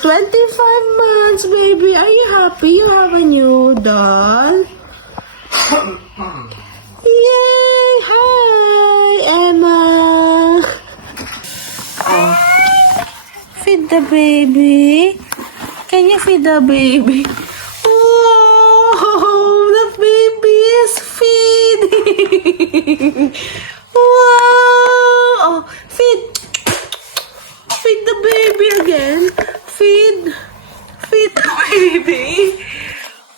25 months, baby. Are you happy? You have a new doll? Yay! Hi, Emma. Oh. Feed the baby. Can you feed the baby? Oh, the baby is feeding. Wow! Oh, feed. Feed the baby again. Feed. Feed the baby.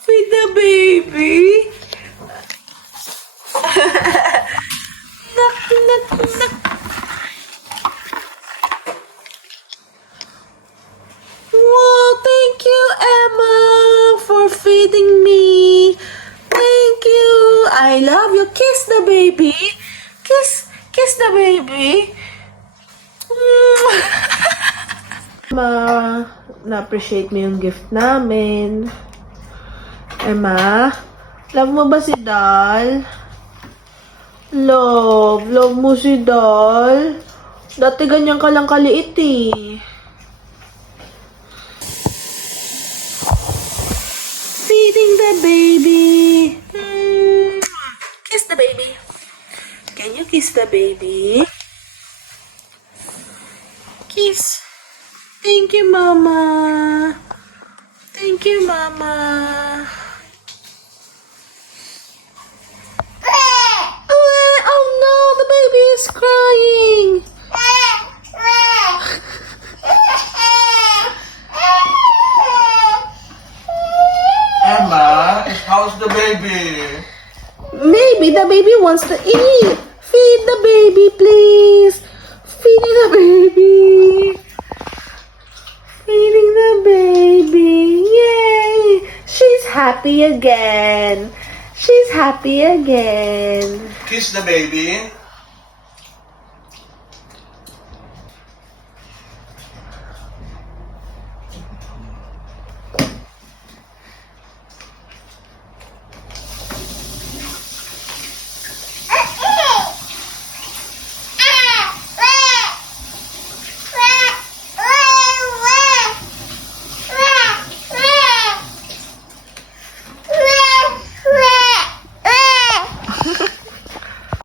Feed the baby. Knock, knock, knock. Wow, thank you, Emma, for feeding me. Thank you. I love you. Kiss the baby. Kiss the baby. Emma, na-appreciate mo yung gift namin. Emma, love mo ba si Dal? Love mo si Dal? Dati ganyan ka lang kaliit eh. Feeding the baby. Kiss the baby. Can you kiss the baby? Kiss. Thank you, Mama. Thank you, Mama. Oh no, the baby is crying. Emma, how's the baby? Maybe the baby wants to eat. Feed the baby, please. Feeding the baby. Feeding the baby. Yay. She's happy again. She's happy again. Kiss the baby.